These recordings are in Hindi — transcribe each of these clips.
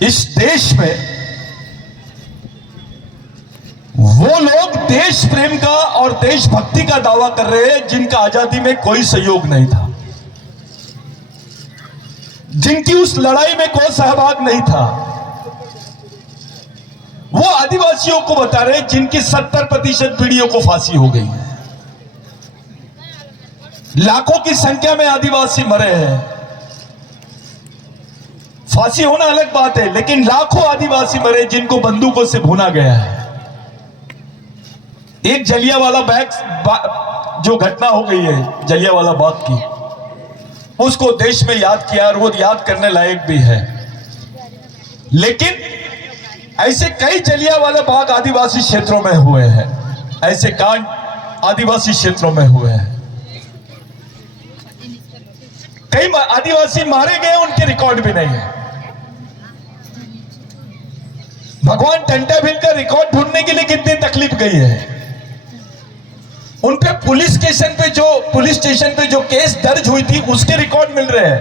इस देश में वो लोग देश प्रेम का और देशभक्ति का दावा कर रहे हैं जिनका आजादी में कोई सहयोग नहीं था, जिनकी उस लड़ाई में कोई सहभाग नहीं था। वो आदिवासियों को बता रहे जिनकी 70% पीढ़ियों को फांसी हो गई है। लाखों की संख्या में आदिवासी मरे हैं। फांसी होना अलग बात है, लेकिन लाखों आदिवासी मरे जिनको बंदूकों से भुना गया है। एक जलियांवाला बाग जो घटना हो गई है जलियांवाला बाग की, उसको देश में याद किया और वो याद करने लायक भी है। लेकिन ऐसे कई जलियांवाला बाग आदिवासी क्षेत्रों में हुए हैं, ऐसे कांड आदिवासी क्षेत्रों में हुए हैं। कई आदिवासी मारे गए, उनके रिकॉर्ड भी नहीं है। भगवान टंटा भील का रिकॉर्ड ढूंढने के लिए कितनी तकलीफ गई है। उन पे पुलिस स्टेशन पे जो केस दर्ज हुई थी उसके रिकॉर्ड मिल रहे हैं,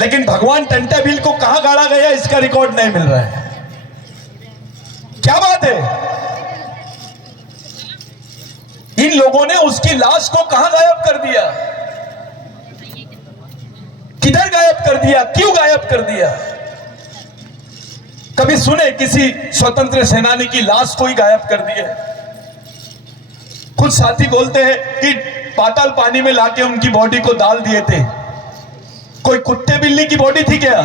लेकिन भगवान टंटा भील को कहां गाड़ा गया इसका रिकॉर्ड नहीं मिल रहा है। क्या बात है? इन लोगों ने उसकी लाश को कहां गायब कर दिया, किधर गायब कर दिया, क्यों गायब कर दिया? कभी सुने किसी स्वतंत्र सेनानी की लाश को ही गायब कर दिया? कुछ साथी बोलते हैं कि पाताल पानी में लाके उनकी बॉडी को डाल दिए थे। कोई कुत्ते बिल्ली की बॉडी थी क्या?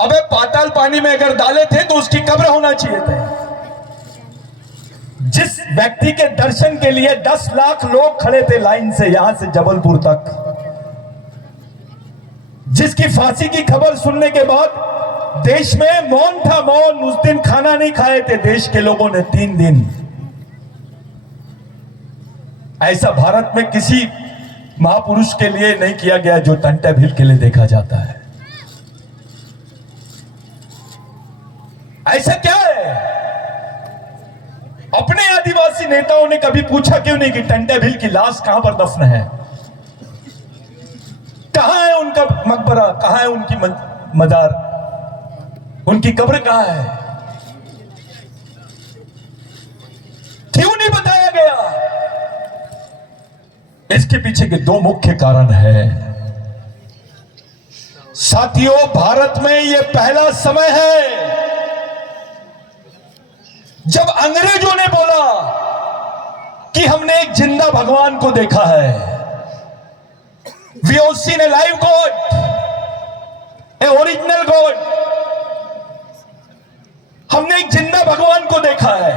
अबे पाताल पानी में अगर डाले थे तो उसकी कब्र होना चाहिए था। जिस व्यक्ति के दर्शन के लिए 10 लाख लोग खड़े थे लाइन से यहां से जबलपुर तक, जिसकी फांसी की खबर सुनने के बाद देश में मौन था, मौन। उस दिन खाना नहीं खाए थे देश के लोगों ने 3 दिन। ऐसा भारत में किसी महापुरुष के लिए नहीं किया गया जो टंटा भील के लिए देखा जाता है। ऐसा क्या है? अपने आदिवासी नेताओं ने कभी पूछा क्यों नहीं कि टंटा भील की लाश कहां पर दफन है, कहां है उनका मकबरा, कहां है उनकी मजार, उनकी कब्र कहां है? क्यों नहीं बताया गया? इसके पीछे के 2 मुख्य कारण हैं। साथियों, भारत में यह पहला समय है जब अंग्रेजों ने बोला कि हमने एक जिंदा भगवान को देखा है। We have seen a live God, a original God. हमने एक जिंदा भगवान को देखा है।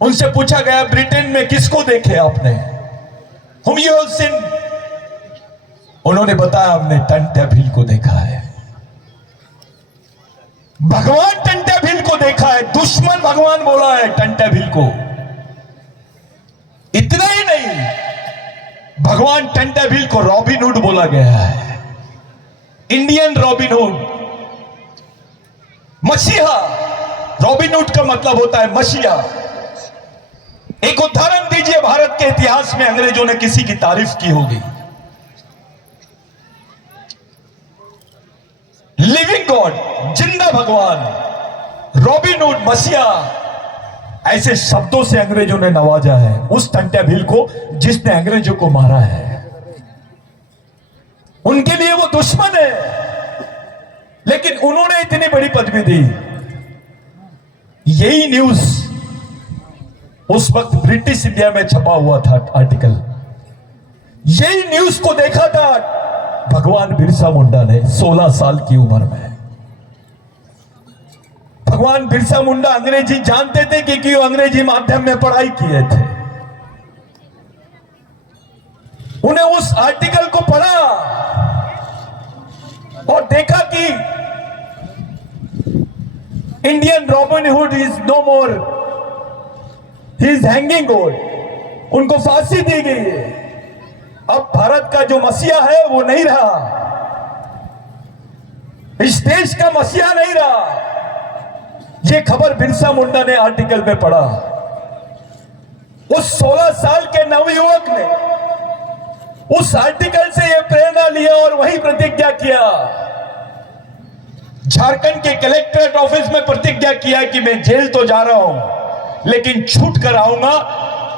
उनसे पूछा गया ब्रिटेन में किसको देखे आपने? Whom you have seen? उन्होंने बताया हमने टंटा भील को देखा है। भगवान टंटा भील को देखा है। दुश्मन भगवान बोला है टंटा भील को। इतना ही नहीं, भगवान टंटा भील को रॉबिन हुड बोला गया है, इंडियन रॉबिन हुड, मसीहा। रॉबिन हुड का मतलब होता है मसीहा। एक उदाहरण दीजिए भारत के इतिहास में अंग्रेजों ने किसी की तारीफ की होगी। लिविंग गॉड, जिंदा भगवान, रॉबिन हुड, मसीहा, ऐसे शब्दों से अंग्रेजों ने नवाजा है उस टंटा भील को जिसने अंग्रेजों को मारा है। उनके लिए वो दुश्मन है, लेकिन उन्होंने इतनी बड़ी पदवी दी। यही न्यूज उस वक्त ब्रिटिश इंडिया में छपा हुआ था आर्टिकल। यही न्यूज को देखा था भगवान बिरसा मुंडा ने 16 साल की उम्र में। भगवान बिरसा मुंडा अंग्रेजी जानते थे क्योंकि वो अंग्रेजी माध्यम में पढ़ाई किए थे। उन्हें उस आर्टिकल को पढ़ा और देखा कि Indian Robin Hood is no more, he is hanging old. उनको फांसी दी गई है। अब भारत का जो मसीहा है वो नहीं रहा, इस देश का मसीहा नहीं रहा। ये खबर बिरसा मुंडा ने आर्टिकल में पढ़ा। उस 16 साल के नवयुवक ने उस आर्टिकल से यह प्रेरणा प्रतिज्ञा लिया और वही प्रतिज्ञा किया। झारखंड के कलेक्ट्रेट ऑफिस में प्रतिज्ञा किया कि मैं जेल तो जा रहा हूं लेकिन छूट कर आऊंगा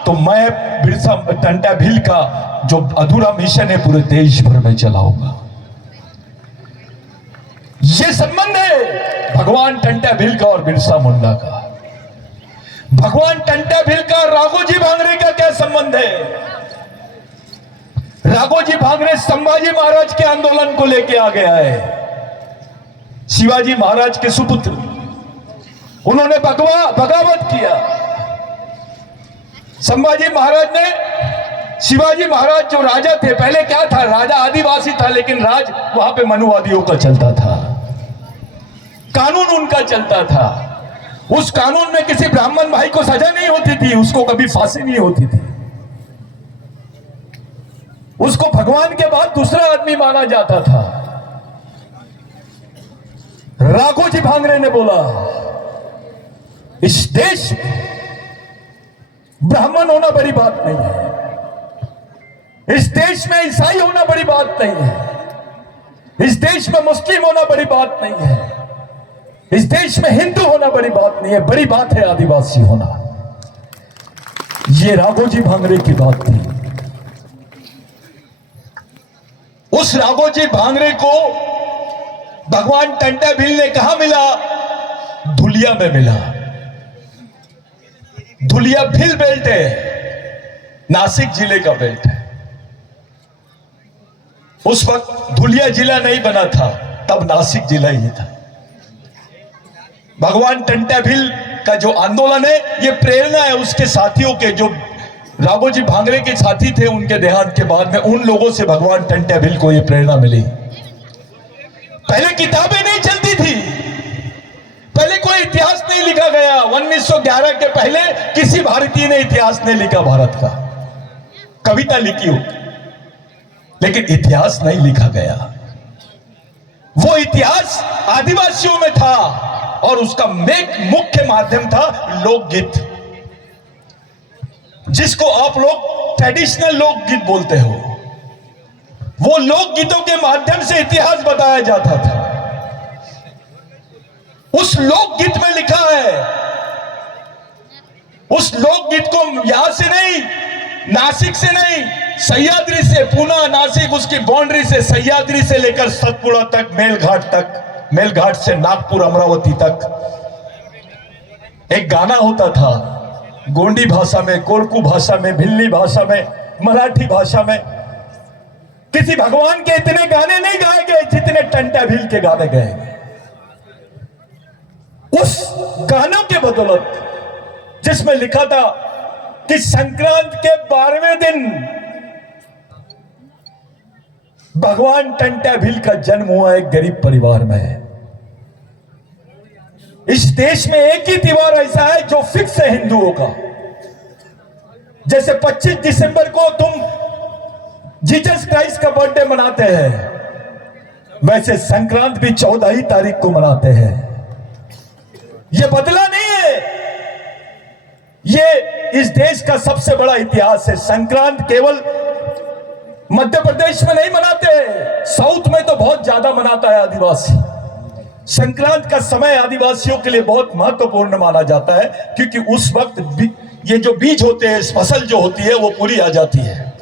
तो मैं बिरसा टंटा भील का जो अधूरा मिशन है पूरे देश भर में चलाऊंगा। ये संबंध है भगवान टंटा भील का और बिरसा मुंडा का। भगवान टंटा भील का और राघोजी भांगरे का क्या संबंध है? राघोजी भांगरे संभाजी महाराज के आंदोलन को लेके आ गया है। शिवाजी महाराज के सुपुत्र, उन्होंने बगावत किया। संभाजी महाराज ने, शिवाजी महाराज जो राजा थे, पहले क्या था, राजा आदिवासी था लेकिन राज वहां पे मनुवादियों का चलता था, कानून उनका चलता था। उस कानून में किसी ब्राह्मण भाई को सजा नहीं होती थी, उसको कभी फांसी नहीं होती थी, उसको भगवान के बाद दूसरा आदमी माना जाता था। राघोजी भांगरे ने बोला इस देश में ब्राह्मण होना बड़ी बात नहीं है, इस देश में ईसाई होना बड़ी बात नहीं है, इस देश में मुस्लिम होना बड़ी बात नहीं है, इस देश में हिंदू होना बड़ी बात नहीं है, बड़ी बात है आदिवासी होना। ये राघोजी भांगरे की बात थी। उस राघोजी भांगरे को भगवान टंटा भील ने कहा मिला? धुलिया में मिला। धुलिया भील बेल्ट है, नासिक जिले का बेल्ट है। उस वक्त धुलिया जिला नहीं बना था, तब नासिक जिला ही था। भगवान टंटा भील का जो आंदोलन है ये प्रेरणा है उसके साथियों के, जो राघोजी भांगरे के साथी थे उनके देहांत के बाद में उन लोगों से भगवान टंटा भील को ये प्रेरणा मिली। पहले किताबें नहीं चलती थी, पहले कोई इतिहास नहीं लिखा गया। 1911 के पहले किसी भारतीय ने इतिहास नहीं लिखा भारत का, कविता लिखी हो लेकिन इतिहास नहीं लिखा गया। वो इतिहास आदिवासियों में था और उसका मुख्य माध्यम था लोकगीत, जिसको आप लोग ट्रेडिशनल लोकगीत बोलते हो। वो लोकगीतों के माध्यम से इतिहास बताया जाता था। उस लोकगीत में लिखा है, उस लोकगीत को यहां से नहीं, नासिक से नहीं, सह्याद्री से, पूना नासिक उसकी बाउंड्री से सह्याद्री से लेकर सतपुड़ा तक, मेलघाट तक, मेलघाट से नागपुर अमरावती तक एक गाना होता था। गोंडी भाषा में, कोरकू भाषा में, भिल्ली भाषा में, मराठी भाषा में। किसी भगवान के इतने गाने नहीं गाए गए जितने टंटा भील के गाने गए। उस गानों के बदौलत जिसमें लिखा था कि संक्रांत के 12वें दिन भगवान टंटा भील का जन्म हुआ एक गरीब परिवार में। इस देश में एक ही त्योहार ऐसा है जो फिक्स है हिंदुओं का। जैसे 25 दिसंबर को तुम जीसस क्राइस्ट का बर्थडे मनाते हैं, वैसे संक्रांत भी 14 ही तारीख को मनाते हैं। यह बदला नहीं है, यह इस देश का सबसे बड़ा इतिहास है। संक्रांत केवल मध्य प्रदेश में नहीं मनाते हैं, साउथ में तो बहुत ज्यादा मनाता है आदिवासी। संक्रांत का समय आदिवासियों के लिए बहुत महत्वपूर्ण माना जाता है, क्योंकि उस वक्त ये जो बीज होते हैं, फसल जो होती है वो पूरी आ जाती है।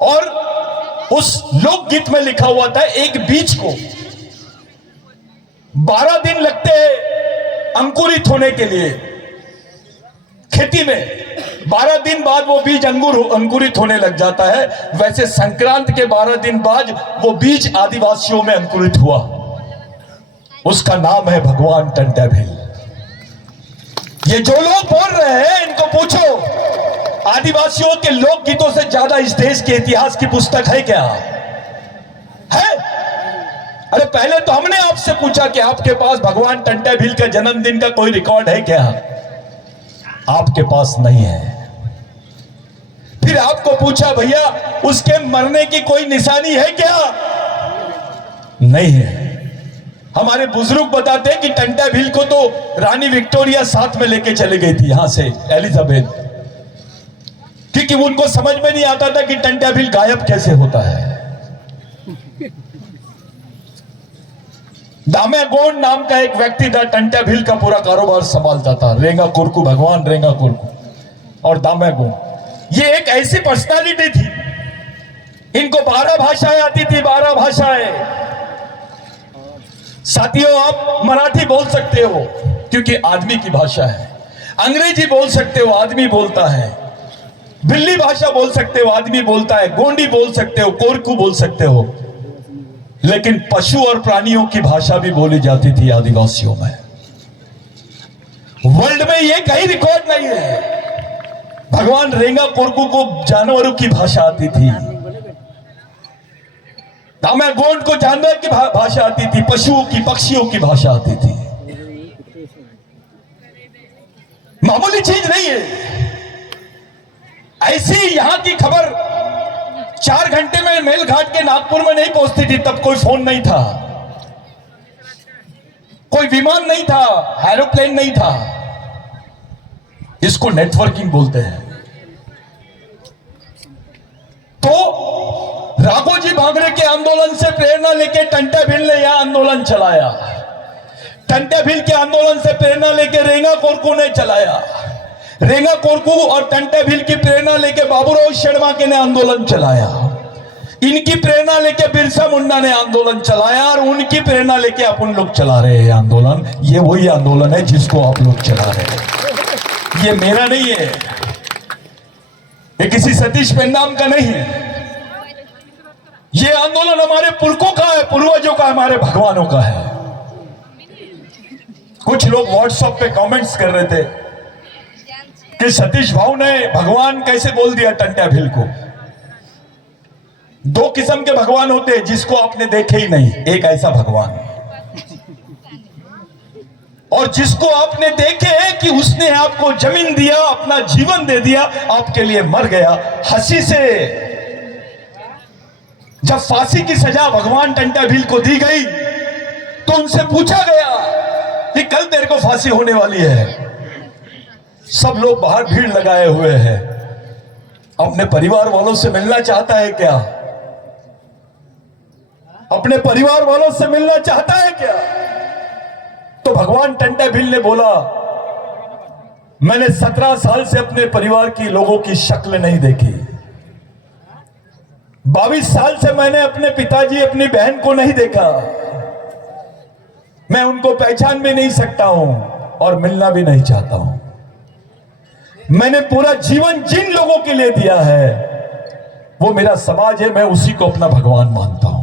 और उस लोकगीत में लिखा हुआ था एक बीज को 12 दिन लगते हैं अंकुरित होने के लिए। खेती में 12 दिन बाद वो बीज अंकुरित होने लग जाता है, वैसे संक्रांत के 12 दिन बाद वो बीज आदिवासियों में अंकुरित हुआ। उसका नाम है भगवान टंटा भील। ये जो लोग बोल रहे हैं इनको पूछो, आदिवासियों के लोकगीतों से ज्यादा इस देश के इतिहास की पुस्तक है क्या? है? अरे पहले तो हमने आपसे पूछा कि आपके पास भगवान टंटा भील का जन्मदिन का कोई रिकॉर्ड है क्या? आपके पास नहीं है। फिर आपको पूछा भैया उसके मरने की कोई निशानी है क्या? नहीं है। हमारे बुजुर्ग बताते हैं कि टंटा भील को तो रानी विक्टोरिया साथ में लेके चले गई थी, यहां से एलिजाबेथ। क्योंकि उनको समझ में नहीं आता था कि टंट्या भील गायब कैसे होता है। दामेगोंड नाम का एक व्यक्ति था, टंट्या भील का पूरा कारोबार संभालता था। रेंगा कुरकू, भगवान रेंगा कुरकू और दामेगोंड, ये एक ऐसी पर्सनालिटी थी, इनको 12 भाषाएं आती थी, 12 भाषाएं। साथियों, आप मराठी बोल सकते हो क्योंकि आदमी की भाषा है, अंग्रेजी बोल सकते हो, आदमी बोलता है, बिल्ली भाषा बोल सकते हो, आदमी बोलता है, गोंडी बोल सकते हो, कोरकू बोल सकते हो, लेकिन पशु और प्राणियों की भाषा भी बोली जाती थी आदिवासियों में। वर्ल्ड में यह कहीं रिकॉर्ड नहीं है। भगवान रेंगा कोरकू को जानवरों की भाषा आती थी, दामेगोंड को जानवर की भाषा आती थी, पशुओं की, पक्षियों की भाषा आती थी। मामूली चीज नहीं है। ऐसी यहां की खबर 4 घंटे में मेलघाट के नागपुर में नहीं पहुंचती थी। तब कोई फोन नहीं था, कोई विमान नहीं था, एरोप्लेन नहीं था। इसको नेटवर्किंग बोलते हैं। तो राघोजी भांगरे के आंदोलन से प्रेरणा लेके टंट्या भील ने यह आंदोलन चलाया। टंट्या भील के आंदोलन से प्रेरणा लेके रेंगा कोरकू ने चलाया। रेंगा कोरकू और टंट्या भील की प्रेरणा लेके बाबूराव शेरमाके ने आंदोलन चलाया। इनकी प्रेरणा लेके बिरसा मुंडा ने आंदोलन चलाया और उनकी प्रेरणा लेके अपन लोग चला रहे हैं आंदोलन। ये वही आंदोलन है जिसको आप लोग चला रहे हैं। ये मेरा नहीं है, ये किसी सतीश पेन्नाम का नहीं है। ये आंदोलन हमारे पुरखों का है, पूर्वजों का, हमारे भगवानों का है। कुछ लोग व्हाट्सएप पे कमेंट्स कर रहे थे कि सतीश भाऊ ने भगवान कैसे बोल दिया टंट्या भील को। 2 किस्म के भगवान होते हैं जिसको आपने देखे ही नहीं। एक ऐसा भगवान और जिसको आपने देखे है कि उसने आपको जमीन दिया, अपना जीवन दे दिया, आपके लिए मर गया हंसी से। जब फांसी की सजा भगवान टंट्या भील को दी गई तो उनसे पूछा गया कि कल तेरे को फांसी होने वाली है। सब लोग बाहर भीड़ लगाए हुए हैं। अपने परिवार वालों से मिलना चाहता है क्या? अपने परिवार वालों से मिलना चाहता है क्या? तो भगवान टंट्या भील ने बोला, मैंने 17 साल से अपने परिवार की लोगों की शक्ल नहीं देखी। 22 साल से मैंने अपने पिताजी, अपनी बहन को नहीं देखा। मैं उनको पहचान भी नहीं सकता हूं और मिलना भी नहीं चाहता हूं। मैंने पूरा जीवन जिन लोगों के लिए दिया है वो मेरा समाज है, मैं उसी को अपना भगवान मानता हूं।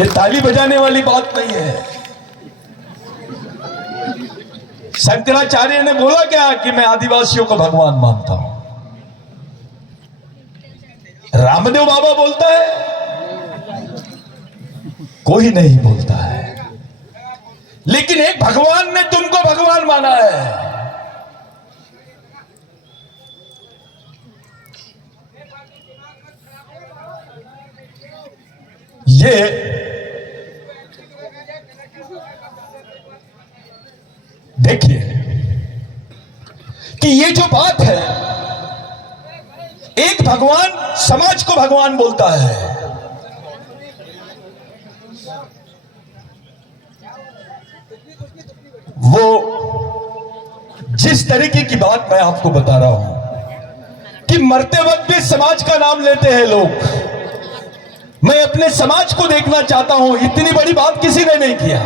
ये ताली बजाने वाली बात नहीं है। शंकराचार्य ने बोला क्या कि मैं आदिवासियों को भगवान मानता हूं। रामदेव बाबा बोलता है, कोई नहीं बोलता है। लेकिन एक भगवान ने तुमको भगवान माना है। ये देखिए कि ये जो बात है, एक भगवान समाज को भगवान बोलता है। वो जिस तरीके की बात मैं आपको बता रहा हूं कि मरते वक्त भी समाज का नाम लेते हैं लोग। मैं अपने समाज को देखना चाहता हूं। इतनी बड़ी बात किसी ने नहीं किया।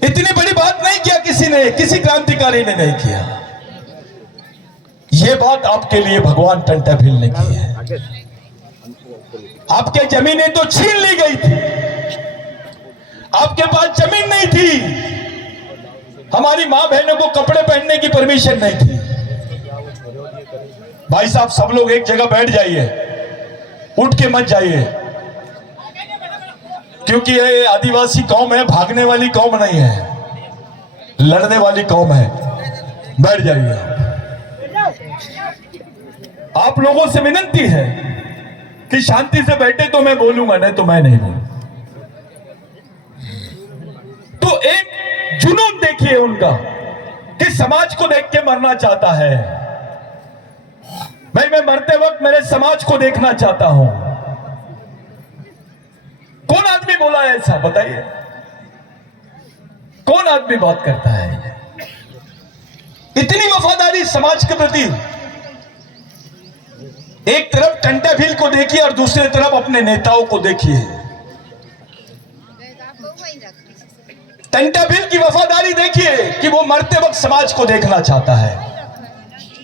इतनी बड़ी बात नहीं किया किसी ने, किसी क्रांतिकारी ने नहीं किया। यह बात आपके लिए भगवान टंट्या भील ने की है। आपके जमीनें तो छीन ली गई थी, आपके पास जमीन नहीं थी, हमारी मां बहनों को कपड़े पहनने की परमिशन नहीं थी। भाई साहब, सब लोग एक जगह बैठ जाइए, उठ के मत जाइए, क्योंकि ये आदिवासी कौम है, भागने वाली कौम नहीं है, लड़ने वाली कौम है। बैठ जाइए। आप लोगों से विनती है कि शांति से बैठे तो मैं बोलूंगा, नहीं तो मैं नहीं बोलूंगा। तो एक जुनून देखिए उनका कि समाज को देख के मरना चाहता है। मैं मरते वक्त मेरे समाज को देखना चाहता हूं। कौन आदमी बोला है ऐसा, बताइए? कौन आदमी बात करता है? इतनी वफादारी समाज के प्रति। एक तरफ टंटा भील को देखिए और दूसरी तरफ अपने नेताओं को देखिए। टंटा भील की वफादारी देखिए कि वो मरते वक्त समाज को देखना चाहता है।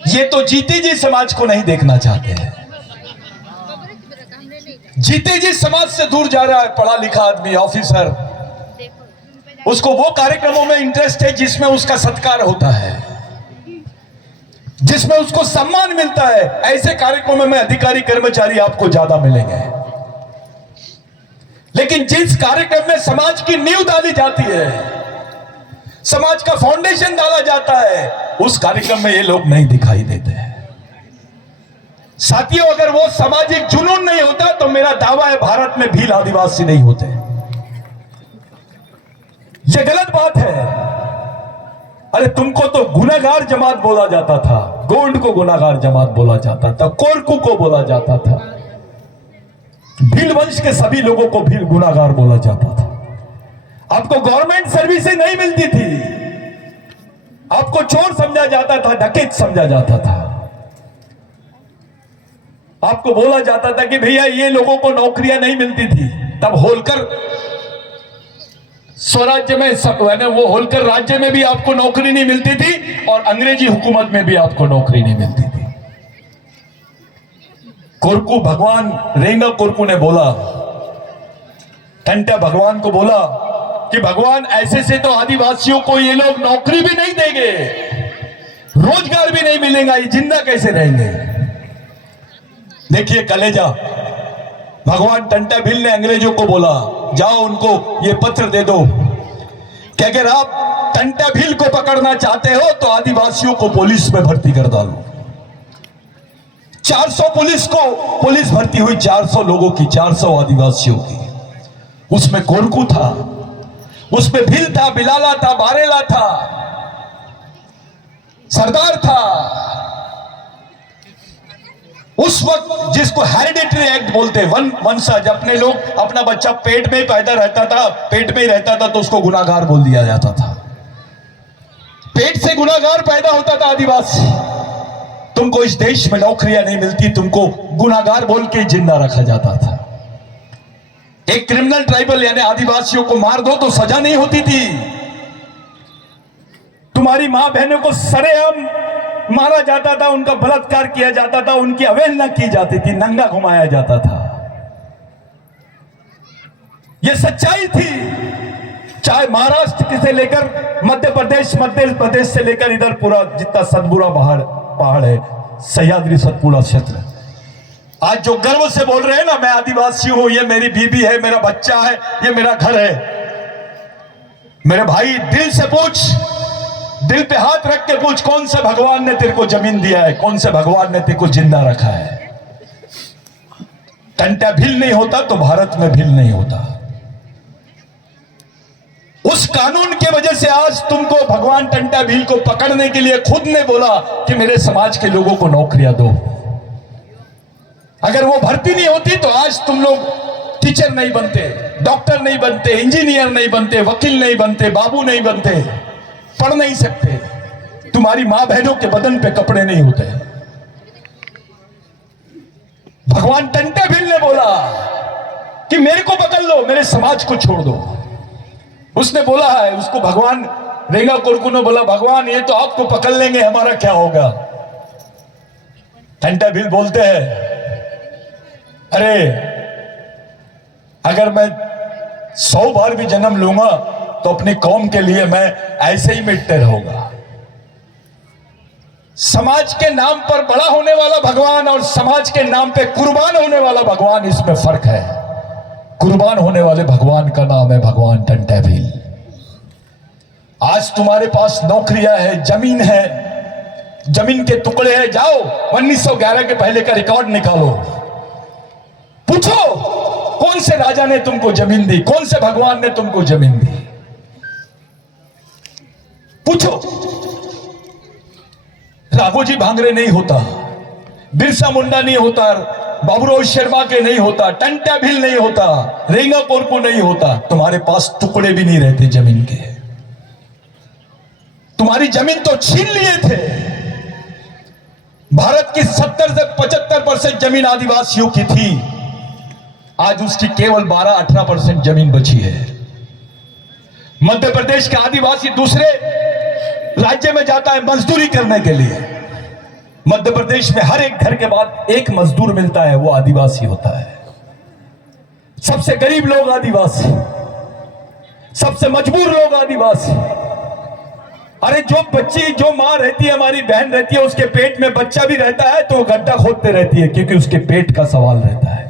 ये तो जीते जी समाज को नहीं देखना चाहते हैं। जीते जी समाज से दूर जा रहा है पढ़ा लिखा आदमी, ऑफिसर। उसको वो कार्यक्रमों में इंटरेस्ट है जिसमें उसका सत्कार होता है, जिसमें उसको सम्मान मिलता है। ऐसे कार्यक्रमों में अधिकारी कर्मचारी आपको ज्यादा मिलेंगे। लेकिन जिस कार्यक्रम में समाज की नींव डाली जाती है, समाज का फाउंडेशन डाला जाता है, उस कार्यक्रम में ये लोग नहीं दिखाई देते हैं। साथियों, अगर वो सामाजिक जुनून नहीं होता तो मेरा दावा है भारत में भील आदिवासी नहीं होते। ये गलत बात है। अरे तुमको तो गुनाहगार जमात बोला जाता था, गोंड को गुनाहगार जमात बोला जाता था, कोरकू को बोला जाता था, भील वंश के सभी लोगों को भील गुनाहगार बोला जाता था। आपको गवर्नमेंट सर्विसेज नहीं मिलती थी, आपको चोर समझा जाता था, डकैत समझा जाता था। आपको बोला जाता था कि भैया ये लोगों को नौकरियां नहीं मिलती थी। तब होलकर स्वराज्य में वो होलकर राज्य में भी आपको नौकरी नहीं मिलती थी और अंग्रेजी हुकूमत में भी आपको नौकरी नहीं मिलती थी। कोरकू भगवान रेंगा कोरकू ने बोला, टंटा भगवान को बोला कि भगवान ऐसे से तो आदिवासियों को ये लोग नौकरी भी नहीं देंगे, रोजगार भी नहीं मिलेगा, ये जिंदा कैसे रहेंगे। देखिए कलेजा, भगवान टंटा भील ने अंग्रेजों को बोला, जाओ उनको ये पत्र दे दो कि अगर आप टंटा भील को पकड़ना चाहते हो तो आदिवासियों को पुलिस में भर्ती कर डालो। 400 पुलिस भर्ती हुई, 400 लोगों की, 400 आदिवासियों की। उसमें कोरकू था, उसमें भील था, बिलाला था, बारेला था, सरदार था। उस वक्त जिसको हेरिडिटरी एक्ट बोलते, वंशज, अपने लोग अपना बच्चा पेट में ही पैदा रहता था, पेट में ही रहता था तो उसको गुनाहगार बोल दिया जाता था। पेट से गुनाहगार पैदा होता था आदिवासी। तुमको इस देश में नौकरियां नहीं मिलती, तुमको गुनाहगार बोल के जिंदा रखा जाता था। एक क्रिमिनल ट्राइबल यानी आदिवासियों को मार दो तो सजा नहीं होती थी। तुम्हारी मां बहनों को सरेआम मारा जाता था, उनका बलात्कार किया जाता था, उनकी अवहेलना की जाती थी, नंगा घुमाया जाता था। यह सच्चाई थी। चाहे महाराष्ट्र से लेकर मध्य प्रदेश से लेकर इधर पूरा जितना सतपुड़ा पहाड़ है, सह्याद्री सतपुड़ा क्षेत्र, आज जो गर्व से बोल रहे हैं ना, मैं आदिवासी हूं, ये मेरी बीबी है, मेरा बच्चा है, ये मेरा घर है। मेरे भाई, दिल से पूछ, दिल पे हाथ रख के पूछ, कौन से भगवान ने तेरे को जमीन दिया है, कौन से भगवान ने तेरे को जिंदा रखा है। टंटा भील नहीं होता तो भारत में भील नहीं होता। उस कानून के वजह से आज तुमको भगवान टंटा भील को पकड़ने के लिए खुद ने बोला कि मेरे समाज के लोगों को नौकरियां दो। अगर वो भर्ती नहीं होती तो आज तुम लोग टीचर नहीं बनते, डॉक्टर नहीं बनते, इंजीनियर नहीं बनते, वकील नहीं बनते, बाबू नहीं बनते, पढ़ नहीं सकते, तुम्हारी मां बहनों के बदन पे कपड़े नहीं होते। भगवान टंटा भील ने बोला कि मेरे को पकड़ लो, मेरे समाज को छोड़ दो। उसने बोला है, उसको भगवान रेंगा कोरकू ने बोला, भगवान ये तो आपको पकड़ लेंगे, हमारा क्या होगा। टंटा भील बोलते हैं, अरे अगर मैं 100 बार भी जन्म लूंगा तो अपनी कौम के लिए मैं ऐसे ही मिटते रहूंगा। समाज के नाम पर बड़ा होने वाला भगवान और समाज के नाम पे कुर्बान होने वाला भगवान, इसमें फर्क है। कुर्बान होने वाले भगवान का नाम है भगवान टंटा भील। आज तुम्हारे पास नौकरियां है, जमीन है, जमीन के टुकड़े हैं, जाओ 1911 के पहले का रिकॉर्ड निकालो, पूछो कौन से राजा ने तुमको जमीन दी, कौन से भगवान ने तुमको जमीन दी, पूछो। राघोजी भांगरे नहीं होता, बिरसा मुंडा नहीं होता, बाबूराव शर्मा के नहीं होता, टंटा भील नहीं होता, रेंगा कोरकू नहीं होता, तुम्हारे पास टुकड़े भी नहीं रहते जमीन के। तुम्हारी जमीन तो छीन लिए थे। भारत की 70 से 75% जमीन आदिवासियों की थी, आज उसकी केवल 12-18% जमीन बची है। मध्य प्रदेश के आदिवासी दूसरे राज्य में जाता है मजदूरी करने के लिए। मध्य प्रदेश में हर एक घर के बाद एक मजदूर मिलता है, वो आदिवासी होता है। सबसे गरीब लोग आदिवासी, सबसे मजबूर लोग आदिवासी। अरे जो मां रहती है, हमारी बहन रहती है, उसके पेट में बच्चा भी रहता है तो वो गड्ढा खोदते रहती है, क्योंकि उसके पेट का सवाल रहता है।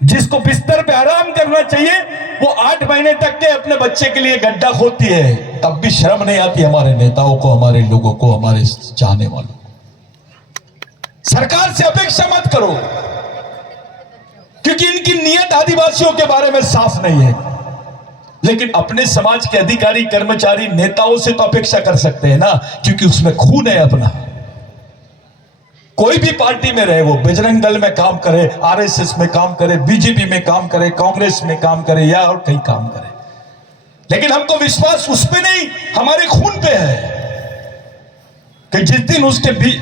जिसको बिस्तर पे आराम करना चाहिए वो 8 महीने तक के अपने बच्चे के लिए गड्ढा खोदती है, तब भी शर्म नहीं आती हमारे नेताओं को, हमारे लोगों को, हमारे चाहने वालों को। सरकार से अपेक्षा मत करो, क्योंकि इनकी नीयत आदिवासियों के बारे में साफ नहीं है। लेकिन अपने समाज के अधिकारी, कर्मचारी, नेताओं से तो अपेक्षा कर सकते हैं ना, क्योंकि उसमें खून है अपना। कोई भी पार्टी में रहे, वो बजरंग दल में काम करे, आरएसएस में काम करे, बीजेपी में काम करे, कांग्रेस में काम करे या और कहीं काम करे, लेकिन हमको विश्वास उस पे नहीं, हमारे खून पे है कि जिस दिन उसके भी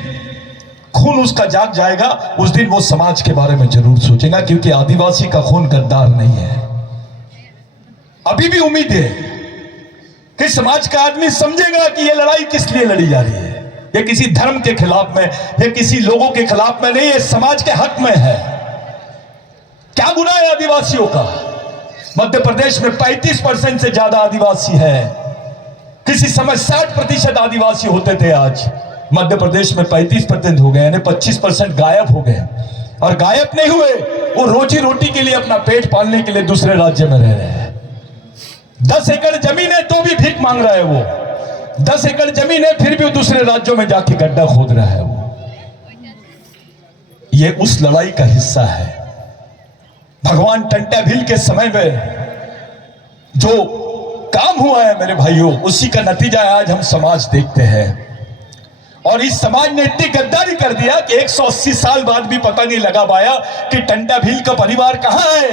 खून उसका जाग जाएगा, उस दिन वो समाज के बारे में जरूर सोचेगा, क्योंकि आदिवासी का खून गद्दार नहीं है। अभी भी उम्मीद है कि समाज का आदमी समझेगा कि यह लड़ाई किस लिए लड़ी जा रही है। ये किसी धर्म के खिलाफ में या किसी लोगों के खिलाफ में नहीं है, समाज के हक में है। क्या गुनाह है आदिवासियों का? मध्य प्रदेश में 35% से ज्यादा आदिवासी है। किसी समय 60% आदिवासी होते थे, आज मध्य प्रदेश में 35% हो गए, यानी 25% गायब हो गए। और गायब नहीं हुए, वो रोजी रोटी के लिए, अपना पेट पालने के लिए दूसरे राज्य में रह रहे हैं। 10 एकड़ जमीन है तो भी भीख मांग रहा है वो। 10 एकड़ जमीन है फिर भी दूसरे राज्यों में जाके गड्ढा खोद रहा है वो। ये उस लड़ाई का हिस्सा है। भगवान टंटा भील के समय में जो काम हुआ है मेरे भाइयों, उसी का नतीजा आज हम समाज देखते हैं। और इस समाज ने इतनी गद्दारी कर दिया कि 180 साल बाद भी पता नहीं लगा पाया कि टंटा भील का परिवार कहां है,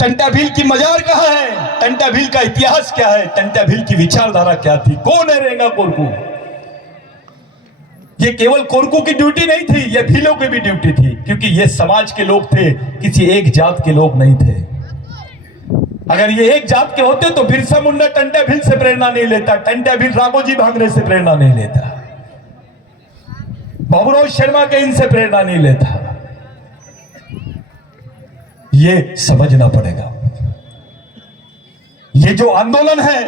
टंटा भील की मजार कहां है, टंटा भील का इतिहास क्या है, टंटा भील की विचारधारा क्या थी, कौन है रेंगा कोरकू। ये केवल कोरकू की ड्यूटी नहीं थी, ये भीलों की भी ड्यूटी थी, क्योंकि ये समाज के लोग थे, किसी एक जात के लोग नहीं थे। अगर ये एक जात के होते तो बिरसा मुंडा टंटा भील से प्रेरणा नहीं लेता, टंटा भील राघोजी भांगरे से प्रेरणा नहीं लेता, बाबूराव शर्मा के इनसे प्रेरणा नहीं लेता। ये समझना पड़ेगा। ये जो आंदोलन है,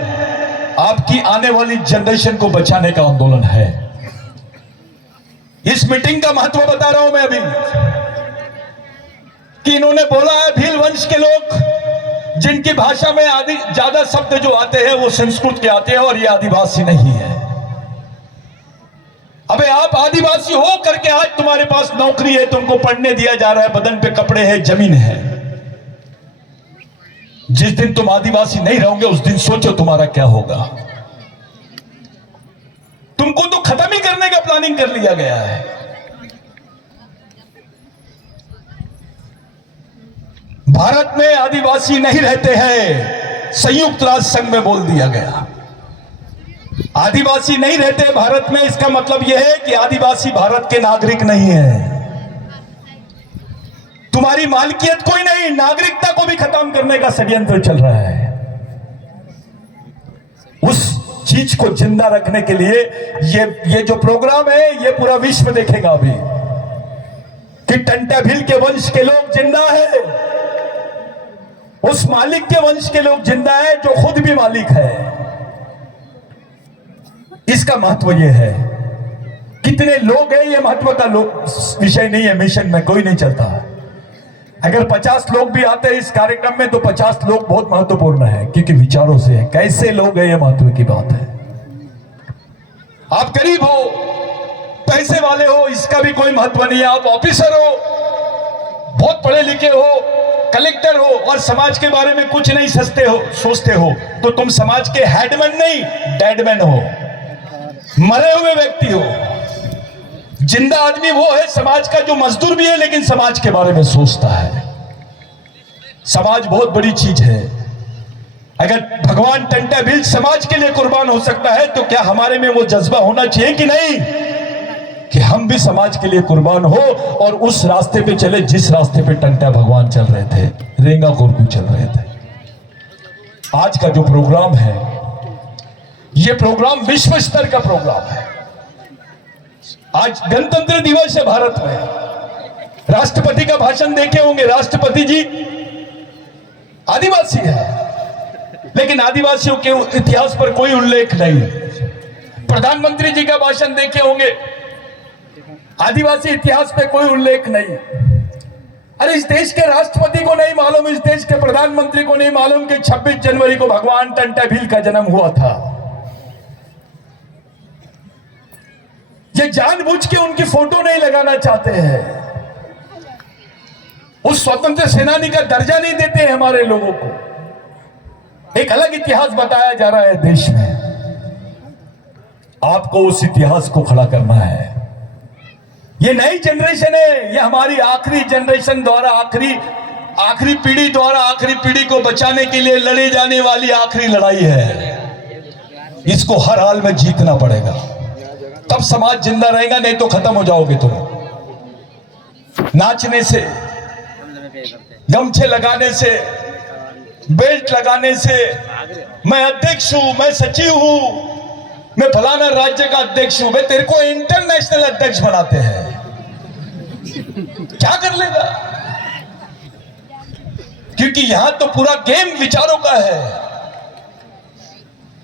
आपकी आने वाली जनरेशन को बचाने का आंदोलन है। इस मीटिंग का महत्व बता रहा हूं मैं अभी, कि इन्होंने बोला है भील वंश के लोग, जिनकी भाषा में ज्यादा शब्द जो आते हैं वो संस्कृत के आते हैं, और ये आदिवासी नहीं है। अबे आप आदिवासी हो करके आज तुम्हारे पास नौकरी है, तुमको पढ़ने दिया जा रहा है, बदन पे कपड़े हैं, जमीन है। जिस दिन तुम आदिवासी नहीं रहोगे उस दिन सोचो तुम्हारा क्या होगा। तुमको तो खत्म ही करने का प्लानिंग कर लिया गया है। भारत में आदिवासी नहीं रहते हैं, संयुक्त राष्ट्र संघ में बोल दिया गया। आदिवासी नहीं रहते भारत में, इसका मतलब यह है कि आदिवासी भारत के नागरिक नहीं है। तुम्हारी मालकियत कोई नहीं, नागरिकता को भी खत्म करने का षड्यंत्र चल रहा है। उस चीज को जिंदा रखने के लिए ये जो प्रोग्राम है, ये पूरा विश्व देखेगा अभी कि टंटा भील के वंश के लोग जिंदा है, उस मालिक के वंश के लोग जिंदा है जो खुद भी मालिक है। इसका महत्व यह है। कितने लोग हैं ये महत्व का विषय नहीं है, मिशन में कोई नहीं चलता। अगर 50 लोग भी आते हैं इस कार्यक्रम में तो 50 लोग बहुत महत्वपूर्ण है, क्योंकि विचारों से है। कैसे लोग हैं ये महत्व की बात है। आप गरीब हो, पैसे वाले हो, इसका भी कोई महत्व नहीं है। आप ऑफिसर हो, बहुत पढ़े लिखे हो, कलेक्टर हो, और समाज के बारे में कुछ नहीं सोचते हो, तो तुम समाज के हेडमैन नहीं, डेडमैन हो। मरे हुए व्यक्ति हो, जिंदा आदमी वो है समाज का जो मजदूर भी है लेकिन समाज के बारे में सोचता है। समाज बहुत बड़ी चीज है। अगर भगवान टंटा भील समाज के लिए कुर्बान हो सकता है तो क्या हमारे में वो जज्बा होना चाहिए कि नहीं कि हम भी समाज के लिए कुर्बान हो और उस रास्ते पे चले जिस रास्ते पे टंटा भगवान चल रहे थे, रेंगा कोरकू चल रहे थे। आज का जो प्रोग्राम है, ये प्रोग्राम विश्व स्तर का प्रोग्राम है। आज गणतंत्र दिवस है भारत में। राष्ट्रपति का भाषण देखे होंगे। राष्ट्रपति जी आदिवासी है लेकिन आदिवासियों के इतिहास पर कोई उल्लेख नहीं। प्रधानमंत्री जी का भाषण देखे होंगे, आदिवासी इतिहास पे कोई उल्लेख नहीं। अरे इस देश के राष्ट्रपति को नहीं मालूम, इस देश के प्रधानमंत्री को नहीं मालूम कि 26 जनवरी को भगवान टंटा भील का जन्म हुआ था। ये जानबूझ के उनकी फोटो नहीं लगाना चाहते हैं। उस स्वतंत्र सेनानी का दर्जा नहीं देते हैं हमारे लोगों को। एक अलग इतिहास बताया जा रहा है देश में। आपको उस इतिहास को खड़ा करना है। ये नई जनरेशन है, ये हमारी आखिरी जनरेशन द्वारा, आखिरी पीढ़ी द्वारा आखिरी पीढ़ी को बचाने के लिए लड़ी जाने वाली आखिरी लड़ाई है। इसको हर हाल में जीतना पड़ेगा, तब समाज जिंदा रहेगा, नहीं तो खत्म हो जाओगे तुम। नाचने से, गमछे लगाने से, बेल्ट लगाने से, मैं अध्यक्ष हूं, मैं सचिव हूं, मैं फलाना राज्य का अध्यक्ष हूं, मैं तेरे को इंटरनेशनल अध्यक्ष बनाते हैं, क्या कर लेगा? क्योंकि यहां तो पूरा गेम विचारों का है।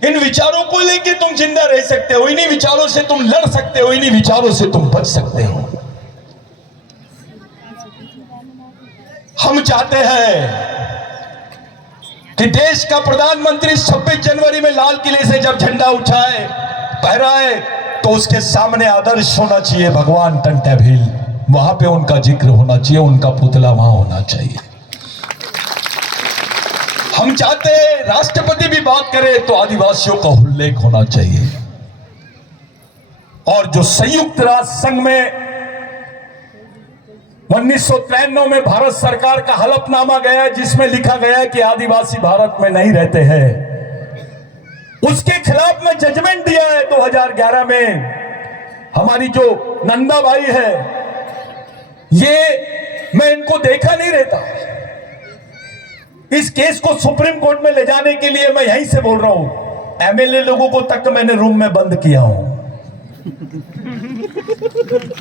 इन विचारों को लेके तुम जिंदा रह सकते हो, इन्हीं विचारों से तुम लड़ सकते हो, इन्हीं विचारों से तुम बच सकते हो। हम चाहते हैं कि देश का प्रधानमंत्री 26 जनवरी में लाल किले से जब झंडा उठाए, फहराए, तो उसके सामने आदर्श होना चाहिए भगवान टंटा भील। वहां पे उनका जिक्र होना चाहिए, उनका पुतला वहां होना चाहिए। हम चाहते हैं राष्ट्रपति भी बात करे तो आदिवासियों का उल्लेख होना चाहिए। और जो संयुक्त राष्ट्र संघ में 1993 में भारत सरकार का हलफनामा गया जिसमें लिखा गया कि आदिवासी भारत में नहीं रहते हैं, उसके खिलाफ में जजमेंट दिया है 2011 में। हमारी जो नंदाबाई है, ये मैं इनको देखा नहीं रहता। इस केस को सुप्रीम कोर्ट में ले जाने के लिए मैं यहीं से बोल रहा हूं। एमएलए लोगों को तक मैंने रूम में बंद किया हूं।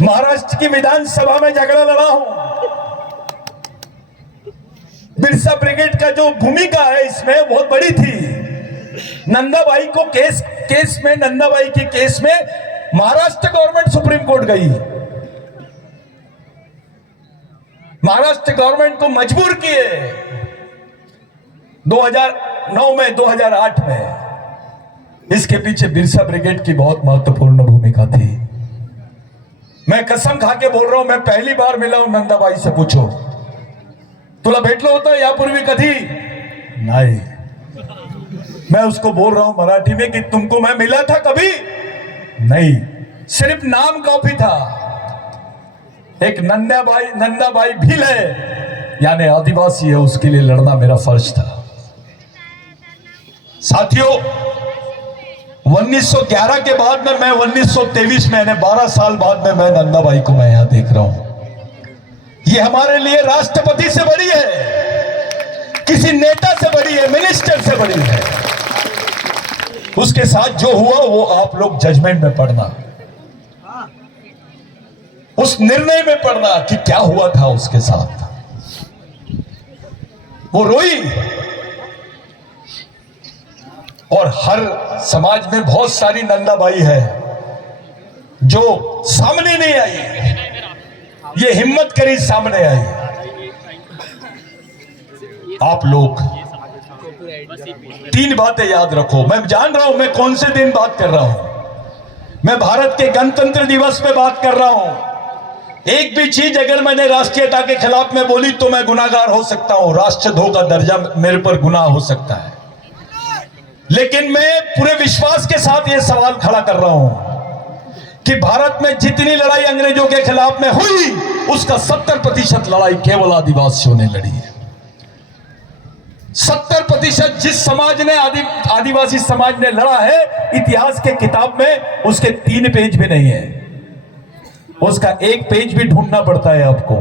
महाराष्ट्र की विधानसभा में झगड़ा लड़ा हूं। बिरसा ब्रिगेड का जो भूमिका है इसमें बहुत बड़ी थी। नंदाबाई को केस में, नंदाबाई के केस में महाराष्ट्र गवर्नमेंट सुप्रीम कोर्ट गई। महाराष्ट्र गवर्नमेंट को मजबूर किए 2009 में, 2008 में। इसके पीछे बिरसा ब्रिगेड की बहुत महत्वपूर्ण भूमिका थी। मैं कसम खा के बोल रहा हूं, मैं पहली बार मिला हूं नंदाबाई से। पूछो तुला भेटलो होता यापूर्वी कधी? नहीं। मैं उसको बोल रहा हूं मराठी में कि तुमको मैं मिला था कभी? नहीं, सिर्फ नाम कॉपी था। एक नंदाबाई भील है, यानी आदिवासी है, उसके लिए लड़ना मेरा फर्ज था। साथियों, 1911 के बाद में मैं 1923 में, 12 साल बाद में मैं नंदाबाई को मैं यहां देख रहा हूं। ये हमारे लिए राष्ट्रपति से बड़ी है, किसी नेता से बड़ी है, मिनिस्टर से बड़ी है। उसके साथ जो हुआ वो आप लोग जजमेंट में पढ़ना, उस निर्णय में पढ़ना कि क्या हुआ था उसके साथ। वो रोई। और हर समाज में बहुत सारी नंदाबाई है जो सामने नहीं आई, ये हिम्मत करी सामने आई। आप लोग 3 बातें याद रखो। मैं जान रहा हूं मैं कौन से दिन बात कर रहा हूं। मैं भारत के गणतंत्र दिवस पे बात कर रहा हूं। एक भी चीज अगर मैंने राष्ट्रीयता के खिलाफ में बोली तो मैं गुनाहगार हो सकता हूं, राष्ट्रद्रोह का दर्जा मेरे पर गुनाह हो सकता है। लेकिन मैं पूरे विश्वास के साथ यह सवाल खड़ा कर रहा हूं कि भारत में जितनी लड़ाई अंग्रेजों के खिलाफ में हुई उसका 70% लड़ाई केवल आदिवासियों ने लड़ी है। 70% जिस समाज ने आदिवासी समाज ने लड़ा है, इतिहास के किताब में उसके 3 पेज भी नहीं है, उसका 1 पेज भी ढूंढना पड़ता है आपको।